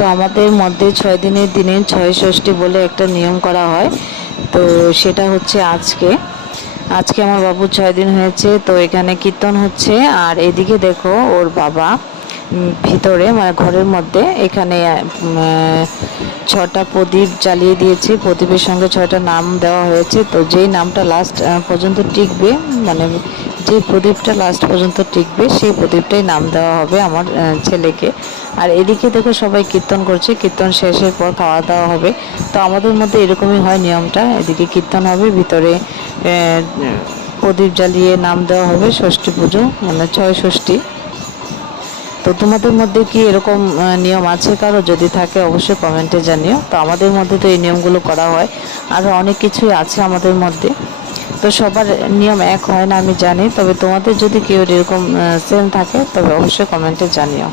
তো আমাদের মধ্যে ছয় দিনের দিনে ছয় ষষ্ঠী বলে একটা নিয়ম করা হয়। তো সেটা হচ্ছে আজকে। আজকে আমার বাবু ছয় দিন হয়েছে, তো এখানে কীর্তন হচ্ছে। আর এদিকে দেখো ওর বাবা ভিতরে মানে ঘরের মধ্যে, এখানে ছটা প্রদীপ জ্বালিয়ে দিয়েছে। প্রদীপের সঙ্গে ছয়টা নাম দেওয়া হয়েছে। তো যেই নামটা লাস্ট পর্যন্ত টিকবে মানে যে প্রদীপটা লাস্ট পর্যন্ত টিকবে, সেই প্রদীপটাই নাম দেওয়া হবে আমার ছেলেকে। আর এদিকে দেখো সবাই কীর্তন করছে, কীর্তন শেষের পর খাওয়া দাওয়া হবে। তো আমাদের মধ্যে এরকমই হয় নিয়মটা, এদিকে কীর্তন হবে, ভিতরে প্রদীপ জ্বালিয়ে নাম দেওয়া হবে, ষষ্ঠী পুজো মানে ছয় ষষ্ঠী। তো তোমাদের মধ্যে কি এরকম নিয়ম আছে কারও? যদি থাকে অবশ্যই কমেন্টে জানিও। তো আমাদের মধ্যে তো এই নিয়মগুলো করা হয়। আরও অনেক কিছুই আছে আমাদের মধ্যে। তো সবার নিয়ম এক হয় না আমি জানি, তবে তোমাদের যদি কেউ এরকম সেম থাকে, তবে অবশ্যই কমেন্টে জানিও।